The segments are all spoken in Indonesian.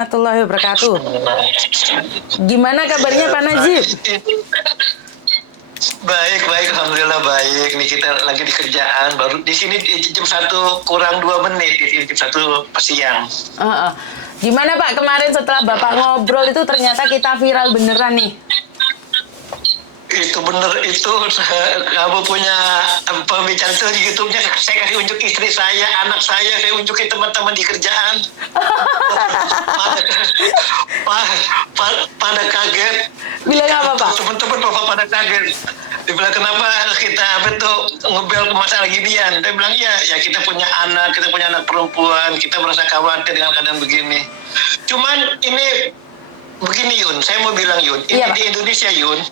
Warahmatullahi wabarakatuh. Gimana kabarnya Pak Najib? Baik, baik, alhamdulillah baik. Nih kita lagi di kerjaan, baru di sini jam 1 kurang 2 menit, di sini jam 1 siang. Gimana Pak, kemarin setelah Bapak ngobrol itu ternyata kita viral beneran nih. Itu bener, itu kamu punya pembicaraan itu di YouTube-nya, saya kasih unjuk istri saya, anak saya unjukin teman-teman di kerjaan. pada kaget. Bilang apa Pak? Teman-teman pada kaget. Dia bilang kenapa kita ngebel masalah ginian. Dia bilang ya kita punya anak perempuan, kita merasa khawatir dengan keadaan begini. Cuman ini begini Yun, saya mau bilang Yun, ini di Indonesia Yun,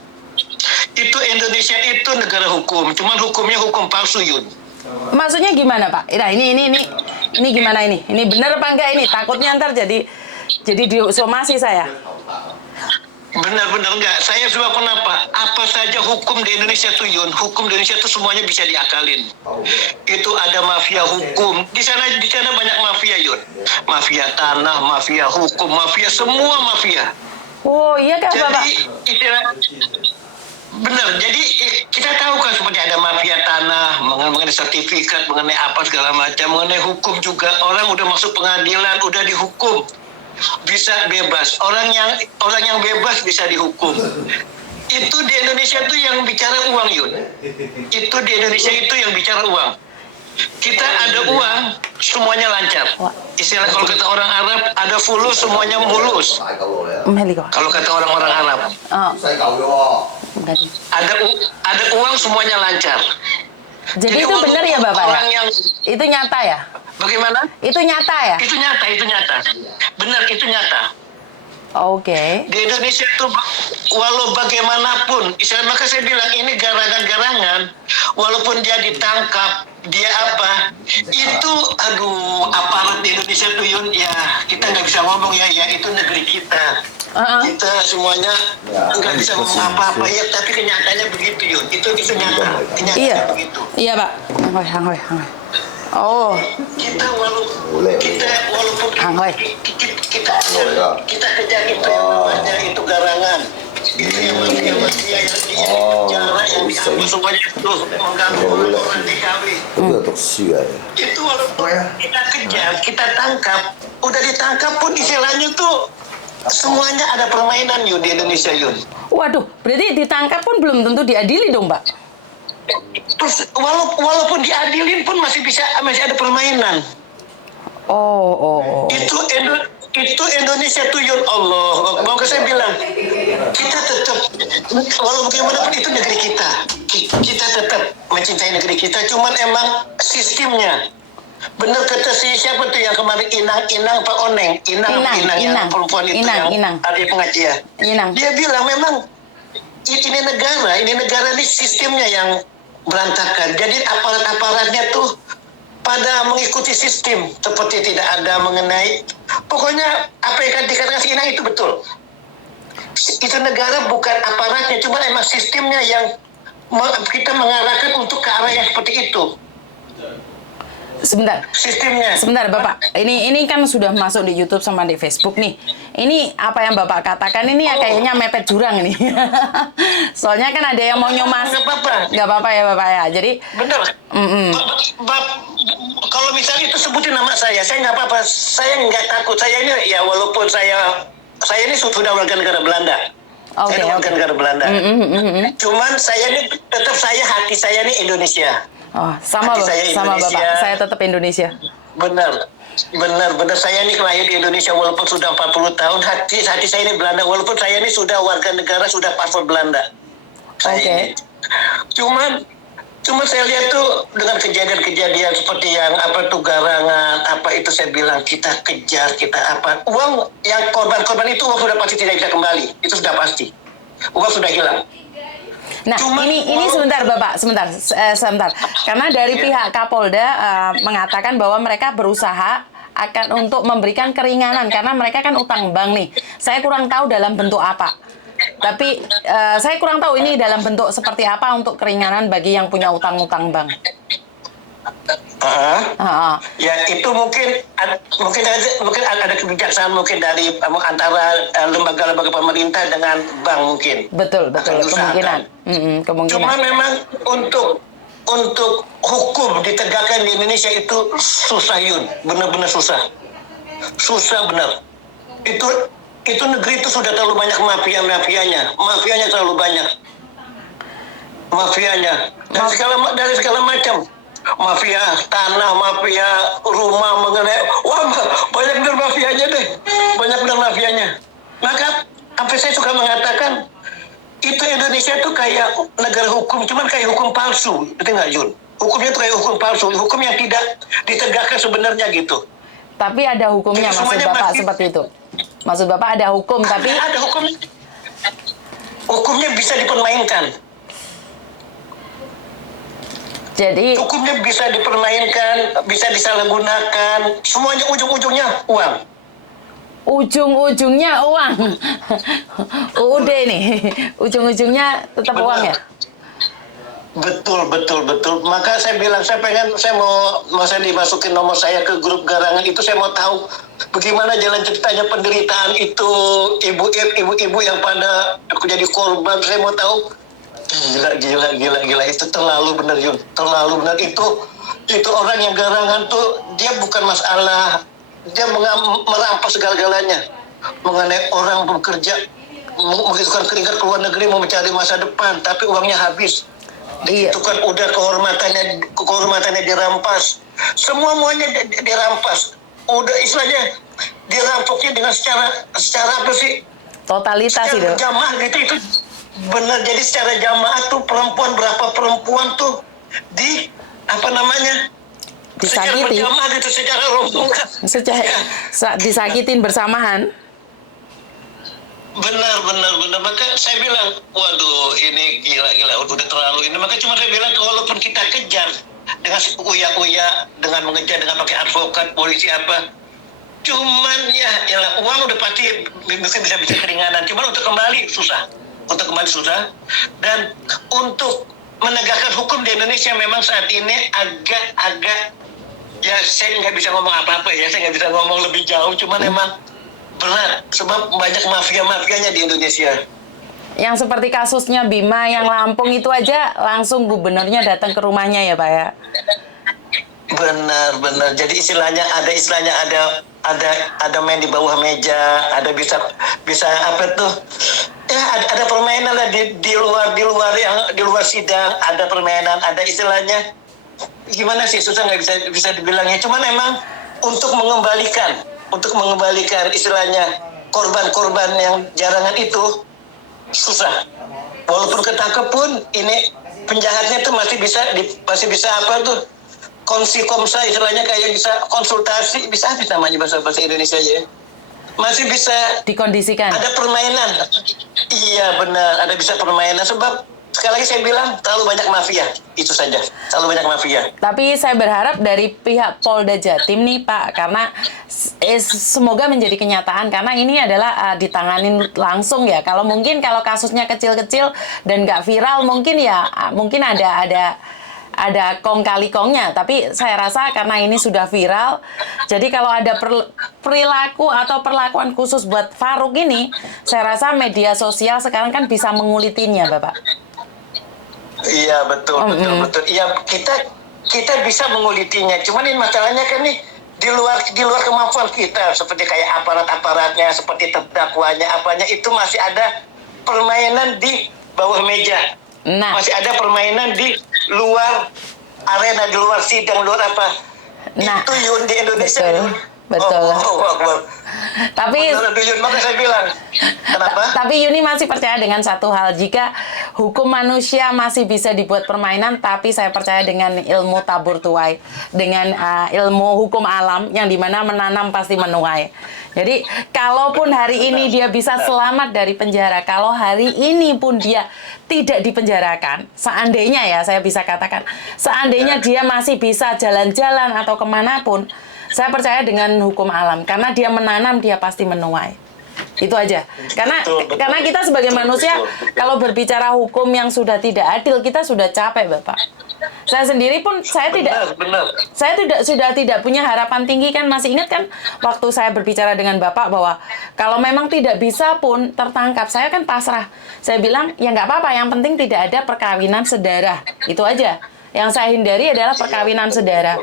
itu Indonesia itu negara hukum, cuman hukumnya hukum palsu Yun. Maksudnya gimana Pak? Nah ini gimana ini? Ini benar apa enggak ini? Takutnya ntar jadi disomasi saya. Benar-benar enggak. Saya juga kenapa? Apa saja hukum di Indonesia tuh Yun, hukum di Indonesia tuh semuanya bisa diakalin. Itu ada mafia hukum. Di sana banyak mafia Yun. Mafia tanah, mafia hukum, mafia semua mafia. Oh iya kah Bapak? Benar, jadi kita tahu kan seperti ada mafia tanah, mengenai sertifikat, mengenai apa segala macam, mengenai hukum juga. Orang udah masuk pengadilan, udah dihukum, bisa bebas. Orang yang bebas bisa dihukum. Itu di Indonesia tuh yang bicara uang Yun. Itu di Indonesia itu yang bicara uang. Kita ada uang, semuanya lancar. Istilah kalau kata orang Arab, ada fulus, semuanya mulus. Kalau kata orang-orang Arab. Ada uang, semuanya lancar. Jadi itu benar ya Bapak ya? Itu nyata ya? Bagaimana? Itu nyata ya? Itu nyata. Benar, itu nyata. Oke. Di Indonesia tuh walau bagaimanapun, maka saya bilang ini garangan-garangan, walaupun dia ditangkap, dia apa, itu aparat di Indonesia tuh Yun, ya kita nggak bisa ngomong ya itu negeri kita. Kita semuanya nggak bisa ngomong apa-apa ya, tapi kenyataannya begitu Yun. Itu nyata, kenyataannya begitu. Iya Pak. Oh. Kita walaupun kita kejar itu yang namanya itu garangan. Itu yang mafia yang di penjara yang diambil semuanya itu mengganggu orang TKW. Itu walaupun kita kejar, kita tangkap, udah ditangkap pun istilahnya tuh semuanya ada permainan Yun di Indonesia Yun. Waduh, berarti ditangkap pun belum tentu diadili dong Pak? Terus walaupun diadilin pun masih ada permainan. Itu Indonesia tuh Yun, Allah. Mau saya bilang, kita tetap walaupun bagaimanapun itu negeri kita. Kita tetap mencintai negeri kita. Cuman emang sistemnya. Bener kata siapa tuh yang kemarin Inang Pak Oneng, Inang yang perempuan itu yang ada pengajian. Dia bilang memang ini negara ini sistemnya yang berantakan. Jadi aparat-aparatnya tuh pada mengikuti sistem seperti tidak ada mengenai, pokoknya apa yang dikatakan si Inang itu betul. Itu negara bukan aparatnya, cuma emang sistemnya yang kita mengarahkan untuk ke arah yang seperti itu. Sebentar Bapak. Ini kan sudah masuk di YouTube sama di Facebook nih. Ini apa yang Bapak katakan ini ya kayaknya mepet jurang ini. Soalnya kan ada yang mau nyomas. Nggak apa-apa ya Bapak ya. Jadi benar. Kalau misalnya itu sebutin nama saya nggak apa-apa. Saya nggak takut. Saya ini ya walaupun saya ini sudah warga negara Belanda. Saya warga negara Belanda. Cuman saya ini tetap hati saya ini Indonesia. Oh, sama Bapak. Saya tetap Indonesia. Benar. Saya ini lahir di Indonesia walaupun sudah 40 tahun. Hati saya ini Belanda walaupun saya ini sudah warga negara, sudah paspor Belanda. Oke. Cuman saya lihat tuh dengan kejadian-kejadian seperti yang garangan itu saya bilang kita kejar, kita apa. Uang yang korban itu uang sudah pasti tidak bisa kembali. Itu sudah pasti. Uang sudah hilang. Nah, ini sebentar Bapak, sebentar. Karena dari pihak Kapolda mengatakan bahwa mereka berusaha untuk memberikan keringanan karena mereka kan utang bank nih. Saya kurang tahu dalam bentuk apa. Tapi saya kurang tahu ini dalam bentuk seperti apa untuk keringanan bagi yang punya utang-utang bank. Ya itu mungkin ada kebijaksanaan mungkin dari antara lembaga-lembaga pemerintah dengan bank mungkin. Betul, Akan kemungkinan. diusahakan. Kemungkinan. Cuma memang untuk hukum ditegakkan di Indonesia itu susah, Yun, benar-benar susah benar. Itu negeri itu sudah terlalu banyak mafianya terlalu banyak, dari segala macam. Mafia tanah, mafia rumah, banyak benar mafianya. Maka sampai saya suka mengatakan itu Indonesia itu kayak negara hukum, cuman kayak hukum palsu, ngerti nggak, Jun? Hukumnya itu kayak hukum palsu, hukum yang tidak ditegakkan sebenarnya gitu. Tapi ada hukumnya, maksud Bapak seperti itu. Maksud Bapak ada hukum, tapi ada hukumnya bisa dipermainkan. Jadi hukumnya bisa dipermainkan, bisa disalahgunakan, semuanya ujung-ujungnya uang. Ujung-ujungnya uang. UUD nih, ujung-ujungnya tetap uang ya? Betul. Maka saya bilang, saya mau saya dimasukin nomor saya ke grup Garangan itu, saya mau tahu bagaimana jalan ceritanya penderitaan itu ibu-ibu yang pada aku jadi korban. Saya mau tahu. Gila itu terlalu benar, Yun. Terlalu benar itu orang yang Garangan tuh dia bukan masalah dia merampas segala-galanya mengenai orang bekerja menghitungkan keringat ke luar negeri mau mencari masa depan, tapi uangnya habis. Itu kan udah kehormatannya dirampas, semuanya dirampas, udah istilahnya dirampoknya dengan secara apa sih, totalitas itu jamaah gitu. Itu benar, jadi secara jamaah tuh berapa perempuan tuh disakiti, secara berjamaah gitu, secara rombongan, disakitin bersamaan. Benar. Maka saya bilang, waduh, ini gila, udah terlalu ini. Maka cuma saya bilang, walaupun kita kejar dengan uya dengan mengejar dengan pakai advokat, polisi apa, cuman ya uang udah pasti mungkin bisa keringanan. Cuman untuk kembali susah. Dan untuk menegakkan hukum di Indonesia memang saat ini agak ya, saya nggak bisa ngomong apa-apa ya, saya nggak bisa ngomong lebih jauh. Cuman memang berat, sebab banyak mafianya di Indonesia. Yang seperti kasusnya Bima yang Lampung itu aja langsung gubernurnya datang ke rumahnya ya, Pak ya? Benar. Jadi ada main di bawah meja, ada bisa apa tuh? Ya ada permainan lah di luar sidang, ada permainan, ada istilahnya gimana sih, susah nggak bisa dibilangnya. Cuman memang untuk mengembalikan istilahnya korban-korban yang Garangan itu susah. Walaupun ketangkep pun ini penjahatnya tuh masih bisa apa tuh, komsa istilahnya, kayak bisa konsultasi, bisa namanya bahasa Indonesia ya. Masih bisa dikondisikan. Ada permainan. Iya benar, ada bisa permainan, sebab sekali lagi saya bilang terlalu banyak mafia. Itu saja, terlalu banyak mafia. Tapi saya berharap dari pihak Polda Jatim nih Pak, karena semoga menjadi kenyataan, karena ini adalah ditanganin langsung ya. Kalau kasusnya kecil-kecil dan nggak viral, mungkin ada kong kali kongnya, tapi saya rasa karena ini sudah viral, jadi kalau ada perilaku atau perlakuan khusus buat Farouk ini, saya rasa media sosial sekarang kan bisa mengulitinya, Bapak. Iya betul. Iya, kita bisa mengulitinya, cuman ini masalahnya kan nih di luar kemampuan kita, seperti kayak aparatnya, seperti terdakwanya, apanya itu masih ada permainan di bawah meja. Nah, masih ada permainan di luar arena, di luar sidang, luar apa. Nah, itu Yun di Indonesia. Betul. Tapi maka saya bilang, kenapa? Tapi Yuni masih percaya dengan satu hal, jika hukum manusia masih bisa dibuat permainan, tapi saya percaya dengan ilmu tabur tuai, dengan ilmu hukum alam yang dimana menanam pasti menuai. Jadi kalaupun hari ini dia bisa selamat dari penjara, kalau hari ini pun dia tidak dipenjarakan, seandainya ya saya bisa katakan, seandainya dia masih bisa jalan-jalan atau kemanapun, saya percaya dengan hukum alam, karena dia menanam, dia pasti menuai. Itu aja. Karena kita sebagai manusia, kalau berbicara hukum yang sudah tidak adil, kita sudah capek, Bapak. Saya sendiri pun saya sudah tidak punya harapan tinggi kan. Masih ingat kan waktu saya berbicara dengan Bapak bahwa kalau memang tidak bisa pun tertangkap, saya kan pasrah. Saya bilang ya nggak apa-apa, yang penting tidak ada perkawinan sedarah. Itu aja. Yang saya hindari adalah perkawinan sedarah.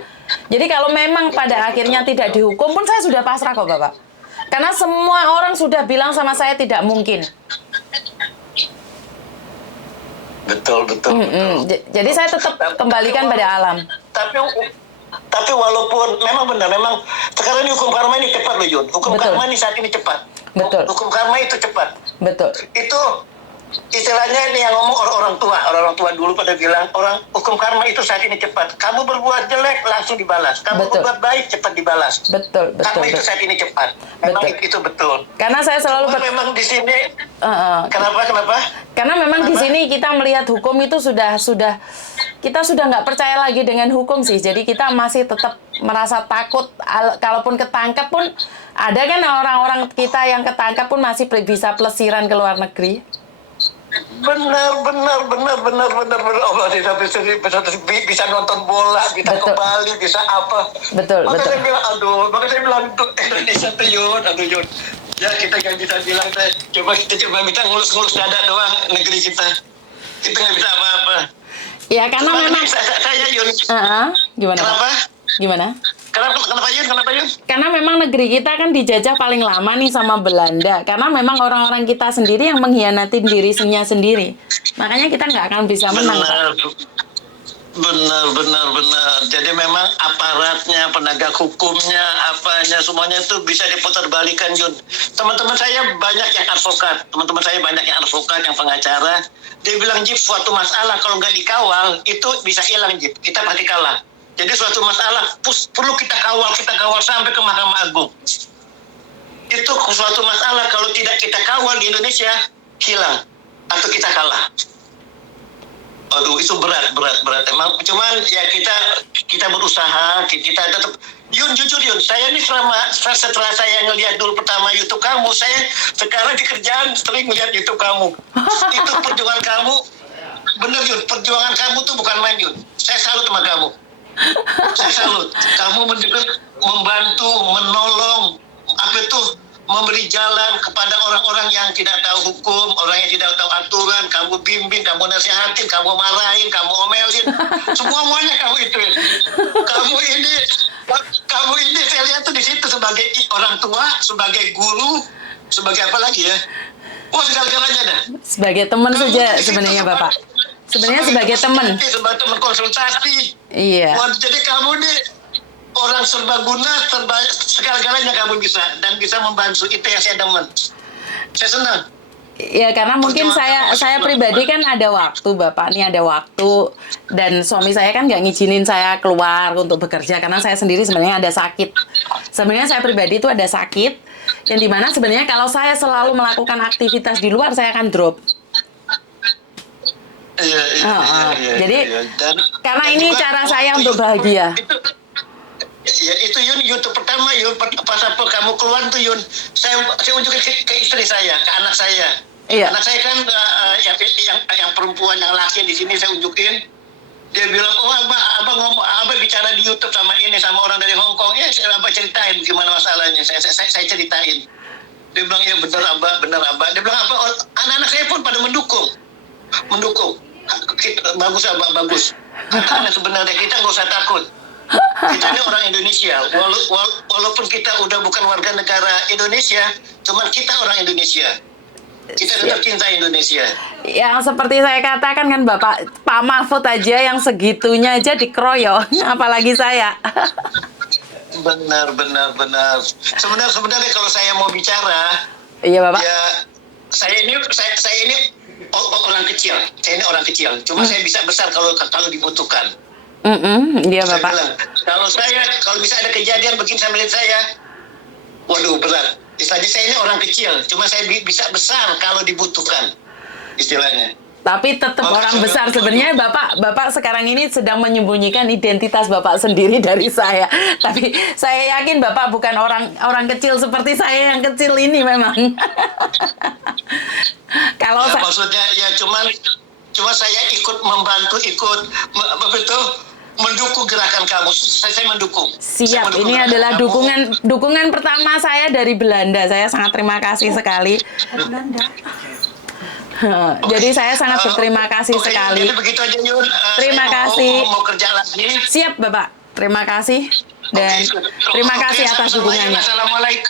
Jadi kalau memang pada akhirnya tidak dihukum pun saya sudah pasrah kok Bapak. Karena semua orang sudah bilang sama saya tidak mungkin. Betul. Jadi saya tetap kembalikan pada alam. Tapi walaupun memang benar, memang sekarang ini hukum karma ini cepat loh Yun. Hukum Betul. karma ini saat ini cepat. Betul. Hukum karma itu cepat. Betul. Itu istilahnya ini yang ngomong orang tua dulu pada bilang hukum karma itu saat ini cepat. Kamu berbuat jelek langsung dibalas. Kamu Betul. berbuat baik cepat dibalas. Betul. Karma itu saat ini cepat. Memang Betul. itu betul. Karena saya selalu Memang di sini kenapa? Karena memang di sini kita melihat hukum itu sudah kita sudah nggak percaya lagi dengan hukum sih. Jadi kita masih tetap merasa takut. Kalaupun ketangkep pun ada kan orang-orang kita yang ketangkep pun masih bisa pelesiran ke luar negeri. Benar. Allah bisa nonton bola, bisa Betul. ke Bali, bisa apa. Betul. Saya bilang, maka saya bilang untuk Indonesia tuh Yun. Ya kita nggak bisa bilang, kita coba minta ngulus-ngulus dada doang negeri kita. Kita nggak bisa apa-apa. Ya karena memang saya Yun. Gimana? Kenapa? Gimana? Kenapa Yun? Karena memang negeri kita kan dijajah paling lama nih sama Belanda. Karena memang orang-orang kita sendiri yang mengkhianati dirinya sendiri. Makanya kita nggak akan bisa menang. Benar. Jadi memang aparatnya, penegak hukumnya, apanya semuanya itu bisa diputar-balikan Yun. Teman-teman saya banyak yang advokat, yang pengacara. Dia bilang Jip, suatu masalah kalau nggak dikawal itu bisa hilang Jip. Kita pasti kalah. Jadi suatu masalah perlu kita kawal sampai ke Mahkamah Agung. Itu suatu masalah kalau tidak kita kawal di Indonesia hilang atau kita kalah. Aduh, itu berat. Emang cuman ya kita berusaha, kita tetap. Yun, jujur Yun, saya ini setelah saya ngelihat dulu pertama YouTube kamu, saya sekarang di kerjaan sering melihat YouTube kamu. Itu perjuangan kamu, bener Yun, perjuangan kamu tuh bukan main Yun. Saya salut sama kamu. Kamu membantu, menolong, memberi jalan kepada orang-orang yang tidak tahu hukum, orang yang tidak tahu aturan. Kamu bimbing, kamu nasihatin, kamu marahin, kamu omelin, semuanya kamu ituin. Kamu ini saya lihat tuh di situ sebagai orang tua, sebagai guru, sebagai apa lagi ya? Segala-galanya dah. Sebagai teman saja sebenarnya Bapak. Sebenarnya sebagai teman. Sebagai teman konsultasi. Iya. Jadi kamu nih orang serbaguna, segala-galanya kamu bisa dan bisa membantu. Itu yang saya demen. Saya senang. Ya karena mungkin saya pribadi kan ada waktu Bapak nih, ada waktu, dan suami saya kan nggak ngizinin saya keluar untuk bekerja karena saya sendiri sebenarnya ada sakit. Sebenarnya saya pribadi itu ada sakit yang dimana sebenarnya kalau saya selalu melakukan aktivitas di luar saya akan drop. Iya. Jadi karena ini cara saya untuk bahagia. Itu Yun, YouTube pertama Yun, pas kamu keluar tuh Yun, saya unjukin ke istri saya, ke anak saya. Iya. Anak saya kan yang perempuan, yang laki di sini saya unjukin. Dia bilang, abang bicara di YouTube sama orang dari Hong Kong. Ya, abang ceritain gimana masalahnya. Saya ceritain. Dia bilang, ya benar abang. Dia bilang apa? Anak-anak saya pun pada mendukung. Bagus abang, bagus. Karena sebenarnya kita nggak usah takut. Kita ini orang Indonesia. Walaupun kita udah bukan warga negara Indonesia, cuman kita orang Indonesia. Kita tetap cinta Indonesia. Yang seperti saya katakan kan Bapak, Pak Mahfud aja yang segitunya aja dikeroyok, apalagi saya. Benar. Sebenarnya kalau saya mau bicara, Iya Bapak. ya saya ini orang kecil. Saya ini orang kecil. Cuma saya bisa besar kalau dibutuhkan. Iya Saya Bapak. bilang, kalau bisa ada kejadian begini sama saya, waduh berat. Istilahnya saya ini orang kecil, cuma saya bisa besar kalau dibutuhkan, istilahnya. Tapi tetap orang besar sebenarnya Bapak sekarang ini sedang menyembunyikan identitas Bapak sendiri dari saya. Tapi saya yakin Bapak bukan orang kecil seperti saya yang kecil ini memang. Kalau maksudnya ya Cuma saya ikut membantu, mendukung gerakan kamu. Saya mendukung. Saya Siap, mendukung ini gerakan adalah kamu. dukungan pertama saya dari Belanda. Saya sangat terima kasih sekali. Jadi saya sangat berterima kasih Oke, sekali. jadi begitu aja Yun. Terima Saya kasih. Mau kerja lagi. Siap Bapak, terima kasih. Dan terima kasih atas dukungannya.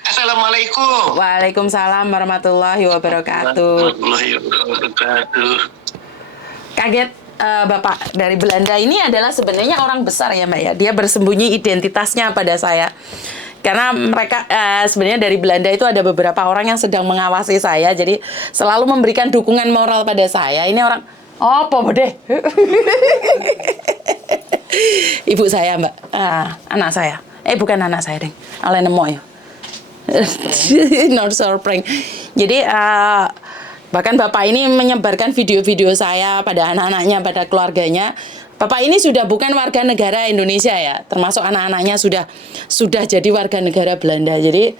Assalamualaikum. Waalaikumsalam warahmatullahi wabarakatuh. Warahmatullahi wabarakatuh. Kaget Bapak dari Belanda ini adalah sebenarnya orang besar ya Mbak ya. Dia bersembunyi identitasnya pada saya. Karena mereka sebenarnya dari Belanda itu ada beberapa orang yang sedang mengawasi saya. Jadi selalu memberikan dukungan moral pada saya. Ini orang, oh apa deh? Ibu saya Mbak, anak saya. Bukan anak saya deh. Oleh nemo ya. Not so prank. Jadi bahkan Bapak ini menyebarkan video-video saya pada anak-anaknya, pada keluarganya. Bapak ini sudah bukan warga negara Indonesia ya, termasuk anak-anaknya sudah jadi warga negara Belanda. Jadi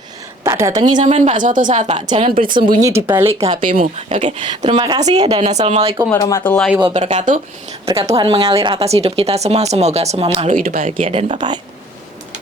tak datangi sampean Pak suatu saat Pak. Jangan bersembunyi di balik HP-mu. Oke. Terima kasih dan assalamualaikum warahmatullahi wabarakatuh. Berkat Tuhan mengalir atas hidup kita semua. Semoga semua makhluk hidup bahagia dan bye-bye.